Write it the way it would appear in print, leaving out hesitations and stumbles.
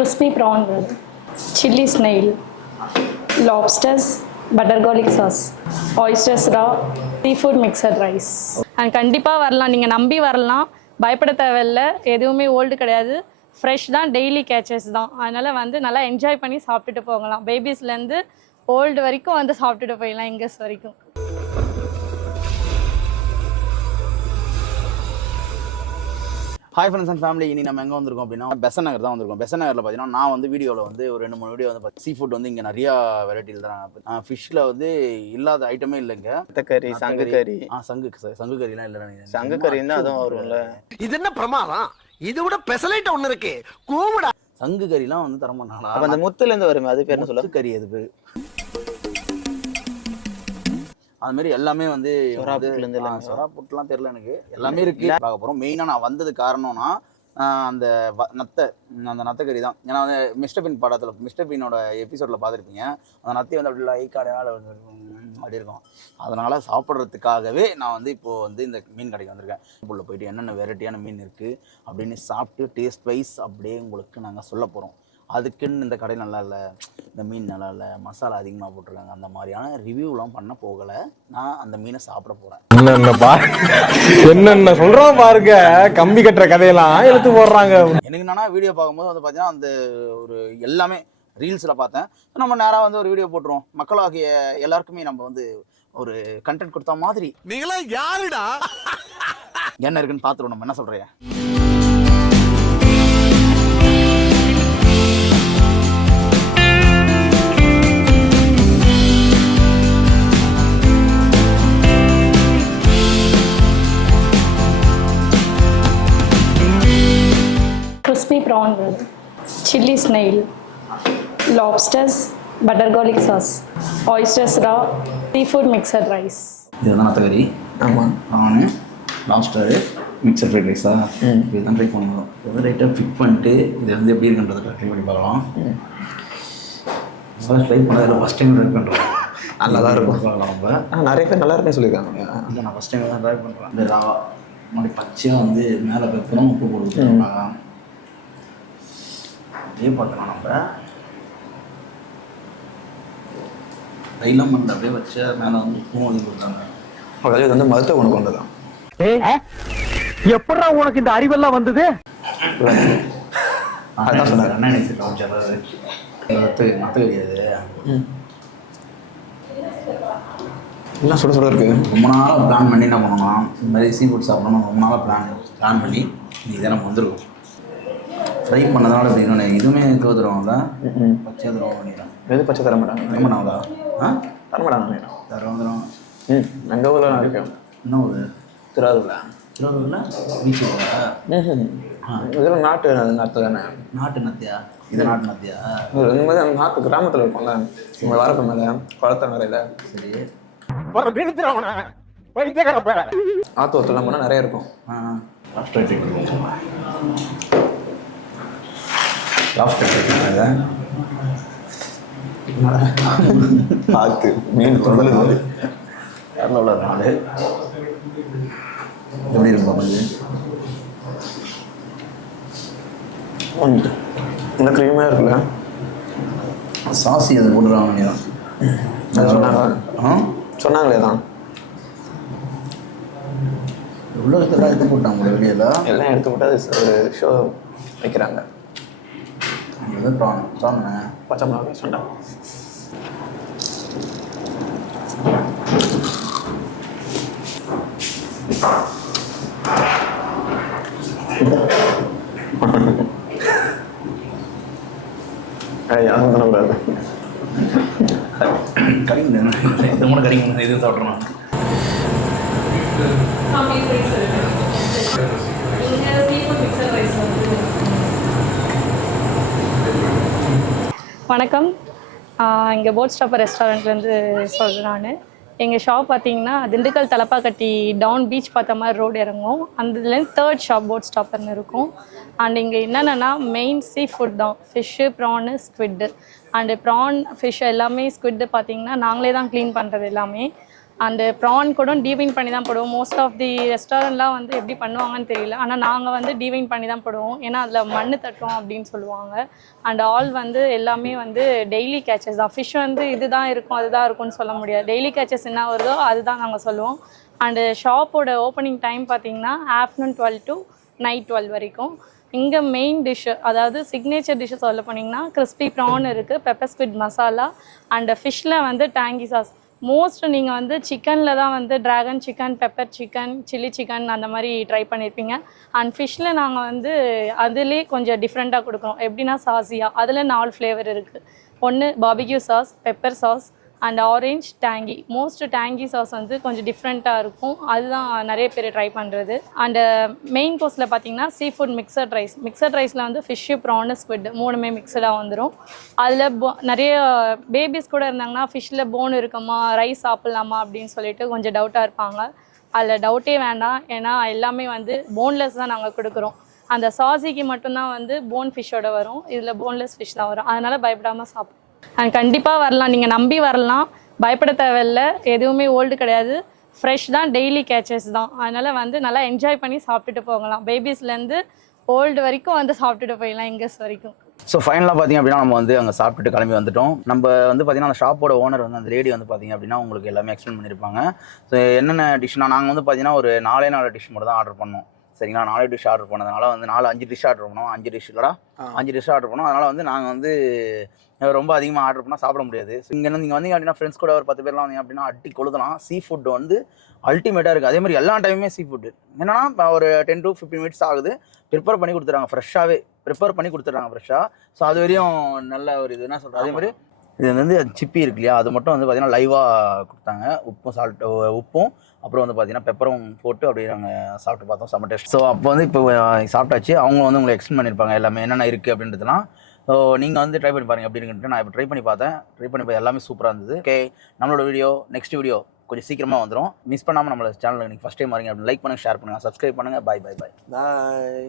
crispy prawn roll, chili snail, lobsters, butter garlic sauce, oysters raw, seafood mixed rice. And கண்டிப்பாக வரலாம், நீங்கள் நம்பி வரலாம், பயப்பட தேவையில்லை. எதுவுமே ஓல்டு கிடையாது, ஃப்ரெஷ் தான், டெய்லி கேச்சஸ் தான். அதனால் வந்து நல்லா என்ஜாய் பண்ணி சாப்பிட்டுட்டு போகலாம். பேபிஸ்லேருந்து ஓல்டு வரைக்கும் வந்து சாப்பிட்டுட்டு போயிடலாம், இங்கஸ் வரைக்கும். Hi friends and family. இனி நம்ம எங்கே வந்திருக்கோம் அப்படின்னா பெசன் நகர் தான் வந்திருக்கோம். பெசன் நகரில் பார்த்தீங்கன்னா நான் வந்து வீடியோவில் வந்து ஒரு 2-3 வீடியோ வந்து சீ ஃபுட் வந்து இங்கே நிறையா வெரைட்டியில் தான். ஃபிஷ்ஷில் வந்து இல்லாத ஐட்டமே இல்லைங்க. கறி, சங்கு கறி. சங்கு கறிலாம் இல்லை. சங்கு கறின்னா அதுவும் வரும்ல. இது என்ன பிரமாதம்? இது விட பெசலைட் ஒன்று இருக்கு, கூவிடா. சங்கு கறிலாம் வந்து தர மாட்டாங்களா? அப்போ அந்த முத்துலேருந்து வருமே, அது பேர் என்ன சொல்ல? கறி. அது பேர் அது மாதிரி எல்லாமே வந்து சொரா புட்டுலாம் தெரியல எனக்கு, எல்லாமே இருக்கு. பார்க்க போகிறோம். மெயினாக நான் வந்தது காரணம்னா அந்த நத்தக்கறி தான். ஏன்னா வந்து மிஸ்டர் பீன் படத்தில், மிஸ்டர் பீனோட எபிசோடில் பார்த்துருப்பீங்க, அந்த நத்தி வந்து அப்படி லைக்காடையால் அப்படி இருக்கும். அதனால் சாப்பிட்றதுக்காகவே நான் வந்து இப்போது வந்து இந்த மீன் கடைக்கு வந்திருக்கேன். உள்ள போயிட்டு என்னென்ன வெரைட்டியான மீன் இருக்குது அப்படின்னு சாப்பிட்டு டேஸ்ட் வைஸ் அப்படியே உங்களுக்கு நாங்கள் சொல்ல போகிறோம். அதுக்குன்னு இந்த கடை நல்லா இல்லை, இந்த மீன் நல்லா இல்லை, மசாலா அதிகமாக போட்டிருக்காங்க, அந்த மாதிரியான ரிவ்யூலாம் பண்ண போகலை. நான் அந்த மீனை சாப்பிட போகிறேன். என்னென்ன சொல்கிறோம் பாருங்க, கம்பி கட்டுற கதையெல்லாம் எடுத்து போடுறாங்க. எனக்கு என்னன்னா வீடியோ பார்க்கும்போது வந்து பார்த்தீங்கன்னா அந்த ஒரு எல்லாமே ரீல்ஸில் பார்த்தேன். நம்ம நேராக வந்து ஒரு வீடியோ போட்டுருவோம். மக்களாகிய எல்லாருக்குமே நம்ம வந்து ஒரு கண்டென்ட் கொடுத்த மாதிரி. நீங்களா யாருடா? என்ன இருக்குன்னு பார்த்துருவோம். நம்ம என்ன சொல்கிறீங்க? Crispy prawn roll, chili snail, lobsters, butter garlic sauce, oysters raw, seafood mixed rice. இது வந்து நத்தக்கறி. ஆமாம். ப்ரானு, லாப்ஸ்டரு, மிக்சர் ஃப்ரைட் ரைஸா? இதுதான் ட்ரை பண்ணணும். ஒரு ரைட்டாக ஃபிட் பண்ணிட்டு இது வந்து எப்படி இருக்குன்றதை ட்ரை பண்ணி பார்க்கலாம். ட்ரை பண்ணதில் ஃபஸ்ட் டைம் ட்ரை பண்ணுறோம். நல்லா தான் இருக்கும். பார்க்கலாம். நம்ம நிறைய பேர் நல்லா இருக்குன்னு சொல்லியிருக்காங்க. இல்லை, நான் ஃபஸ்ட் டைம் தான் ட்ரை பண்ணுறேன். இந்த ரா மாதிரி பச்சையாக வந்து மேலே பெப்பரும் உப்பு போடுவோம். அப்படியே பார்க்கலாம். நம்ம தைலம் வந்து அப்படியே வச்ச மேலே வந்து உப்பும் வந்து கொடுத்தாங்க. அதாவது இது வந்து மருத்துவ குணம் கொண்டதான். எப்படா உனக்கு இந்த அறிவெல்லாம் வந்தது? அதான் சொன்னார் அண்ணா. எனக்கு காமிச்சாரு நத்தக்கறி. அது எல்லாம் சுட சுட இருக்குது. ரொம்ப நாளாக பிளான் பண்ணி என்ன பண்ணணும், இந்த மாதிரி சீ ஃபுட் சாப்பிடணும். ரொம்ப நாளாக பிளான் பண்ணி இதை நம்ம வந்துருக்கோம். ஃப்ரை பண்ணதுனால அப்படின்னு இதுவுமே தருவாங்களா? பச்சையாக தருவாங்க பண்ணிடுறேன். எது பச்சை தர மாட்டாங்க? தர மாட்டாங்களா? தர மாட்டாங்க. தருவோம். எங்கள் ஊரில் நான் இருக்கேன். என்ன ஊர்? திருவாரூரில் பீச் ஊரா? இதெல்லாம் நாட்டு தானே. நாட்டு நத்தியா? இது நாட்டு நத்தியா? இந்த மாதிரி நாட்டு கிராமத்தில் இருக்கும்ல, இங்கே வரப்ப மேலே குளத்தங்கரையில். சரி. ஆற்று ஒத்துலாம் போனால் நிறைய இருக்கும். ஆற்று மீன் தொடர்ந்து உள்ள நாடு எப்படி இருக்கும் கொஞ்சம் இந்த க்ரீமாக இருக்குல்ல, சாசி அதை போட்டுருவாங்க. சொன்னாங்களே தான். உள்ளதெல்லாம் எடுத்து போட்டாங்க வெளியில், எல்லாம் எடுத்து போட்டு அது ஒரு ஷோ வைக்கிறாங்க. இது ப்ரான் பச்சை மிளகா சொன்னா யாரும் பண்ணக்கூடாது. கறிங்க இந்த மூணு கறிங்க இது சாப்பிட்றோம். வணக்கம், இங்கே போட் ஸ்டாப்பர் ரெஸ்டாரண்ட்லேருந்து சொல்கிறேன் நான். எங்கள் ஷாப் பார்த்தீங்கன்னா திண்டுக்கல் தலப்பாக்கட்டி டவுன் பீச் பார்த்த மாதிரி ரோடு இறங்கும். அதுலேருந்து 3rd ஷாப் போட் ஸ்டாப்பர்னு இருக்கும். அண்ட் இங்கே என்னென்னா மெயின் சீ ஃபுட் தான், fish, prawn, squid. And prawn, fish எல்லாமே, ஸ்குவிட்டு பார்த்திங்கன்னா நாங்களே தான் க்ளீன் பண்ணுறது எல்லாமே. அண்டு ப்ரான் கூட டீவைன் பண்ணி தான் போடுவோம். மோஸ்ட் ஆஃப் தி ரெஸ்டாரண்ட்லாம் வந்து எப்படி பண்ணுவாங்கன்னு தெரியல, ஆனால் நாங்கள் வந்து டீவைன் பண்ணி தான் போடுவோம். ஏன்னா அதில் மண் தட்டும் அப்படின்னு சொல்லுவாங்க. அண்ட் ஆல் வந்து எல்லாமே வந்து டெய்லி கேச்சஸ் தான். ஃபிஷ் வந்து இதுதான் இருக்கும் அதுதான் இருக்கும்னு சொல்ல முடியாது. டெய்லி கேச்சஸ் என்ன வருதோ அதுதான் நாங்கள் சொல்லுவோம். அண்டு ஷாப்போட ஓப்பனிங் டைம் பார்த்திங்கன்னா ஆஃப்டர்நூன் 12 to நைட் 12 வரைக்கும். இங்கே மெயின் டிஷ்ஷு, அதாவது சிக்னேச்சர் டிஷ்ஷு சொல்ல போனீங்கன்னா கிறிஸ்பி ப்ரான் இருக்குது, பெப்பர் ஸ்குவிட் மசாலா, அண்ட் ஃபிஷ்ஷில் வந்து டேங்கி சாஸ். மோஸ்ட் நீங்கள் வந்து சிக்கனில் தான் வந்து dragon chicken, pepper chicken, chilli chicken அந்த மாதிரி ட்ரை பண்ணியிருப்பீங்க. அண்ட் ஃபிஷ்ஷில் நாங்கள் வந்து அதுலேயே கொஞ்சம் டிஃப்ரெண்ட்டாக கொடுக்குறோம். எப்படின்னா சாஸியா, அதில் 4 ஃப்ளேவர் இருக்குது. ஒன்று barbecue sauce, pepper sauce and orange tangy. Most tangy sauce வந்து கொஞ்சம் டிஃப்ரெண்ட்டாக இருக்கும், அதுதான் நிறைய பேர் ட்ரை பண்ணுறது. அண்டு மெயின் கோர்ஸில் பார்த்தீங்கன்னா seafood mixed rice. Mixed ரைஸில் வந்து ஃபிஷ்ஷு, ப்ரான், ஸ்குவிட் 3மே மிக்சடாக வந்துடும். அதில் நிறைய பேபிஸ் கூட இருந்தாங்கன்னா ஃபிஷ்ஷில் போன் இருக்குமா, ரைஸ் சாப்பிட்லாமா அப்படின்னு சொல்லிட்டு கொஞ்சம் டவுட்டாக இருப்பாங்க. அதில் டவுட்டே வேண்டாம், ஏன்னா எல்லாமே வந்து போன்லெஸ் தான் நாங்கள் கொடுக்குறோம். அந்த சாஸிக்கு மட்டும்தான் வந்து போன் ஃபிஷ்ஷோட வரும், இதில் போன்லெஸ் ஃபிஷ் தான் வரும். அதனால் பயப்படாமல் சாப்பிடும். அண்ட் கண்டிப்பாக வரலாம், நீங்கள் நம்பி வரலாம், பயப்பட தேவையில்லை. எதுவுமே ஓல்டு கிடையாது, ஃப்ரெஷ் தான், டெய்லி கேச்சஸ் தான். அதனால் வந்து நல்லா என்ஜாய் பண்ணி சாப்பிட்டுட்டு போகலாம். பேபிஸ்லேருந்து ஓல்டு வரைக்கும் வந்து சாப்பிட்டுட்டு போயிடலாம், எங்கஸ் வரைக்கும். ஸோ ஃபைனலாக பார்த்திங்க அப்படின்னா நம்ம வந்து அங்கே சாப்பிட்டுட்டு கிளம்பி வந்துட்டோம். நம்ம வந்து பார்த்திங்கன்னா அந்த ஷாப்போட ஓனர் வந்து அந்த லேடி வந்து பார்த்திங்க அப்படின்னா உங்களுக்கு எல்லாமே எக்ஸ்பிளைன் பண்ணியிருப்பாங்க. ஸோ என்னென்ன டிஷ்னா நாங்கள் வந்து பார்த்திங்கன்னா ஒரு 4 டிஷ் மட்டும் தான் ஆர்டர் பண்ணோம். சரிங்களா, 4 டிஷ் ஆர்டர் பண்ணதுனால வந்து 5 டிஷ் ஆர்டர் பண்ணோம். 5 டிஷ் இல்லைடா 5 டிஷ் ஆர்டர் பண்ணோம். அதனால் வந்து நாங்கள் வந்து ரொம்ப அதிகமாக ஆர்டர் பண்ணால் சாப்பிட முடியாது. இங்கேருந்து நீங்கள் வந்தீங்க அப்படின்னா ஃப்ரெண்ட்ஸ் கூட ஒரு 10 பேர்லாம் வந்தீங்க அப்படின்னா அட்டி கொளுதலாம். சீ ஃபுட் வந்து அல்டிமேட்டாக இருக்குது. அதே மாதிரி எல்லா டைமுமே சீ ஃபுட்டு என்னன்னா ஒரு 10 to 15 மினிட்ஸ் ஆகுது, ப்ரிப்பேர் பண்ணி கொடுத்துட்றாங்க, ஃப்ரெஷ்ஷாகவே ப்ரிப்பேர் பண்ணி கொடுத்துட்றாங்க ஃப்ரெஷ்ஷாக. ஸோ அது வரையும் நல்ல ஒரு இது என்ன சொல்கிறது. அதே மாதிரி இது வந்து சிப்பி இருக்கு இல்லையா, அது மட்டும் வந்து பார்த்திங்கன்னா லைவாக கொடுத்தாங்க. உப்பும் அப்புறம் வந்து பார்த்திங்கன்னா பெப்பரும் போட்டு அப்படியே நாங்கள் சாப்பிட்டு பார்த்தோம், செம்ம டேஸ்ட். ஸோ அப்போ வந்து இப்போ சாப்பிட்டாச்சு. அவங்க வந்து உங்களுக்கு எக்ஸ்பிளைன் பண்ணியிருப்பாங்க எல்லாமே என்னென்ன இருக்குது அப்படின்றதுலாம். ஸோ நீங்கள் வந்து ட்ரை பண்ணி பாருங்கள் எப்படி இருக்குன்ட்டு. நான் இப்போ ட்ரை பண்ணி பார்த்தேன், எல்லாமே சூப்பராக இருந்தது. ஓகே, நம்மளோட நெக்ஸ்ட் வீடியோ கொஞ்சம் சீக்கிரமாக வந்துடும். மிஸ் பண்ணாமல் நம்மளோட சேனலுக்கு நீங்கள் ஃபஸ்ட் டைம் வரீங்க அப்படின்னு லைக் பண்ணுங்கள், ஷேர் பண்ணுங்கள், சப்ஸ்கிரைப் பண்ணுங்கள். பை.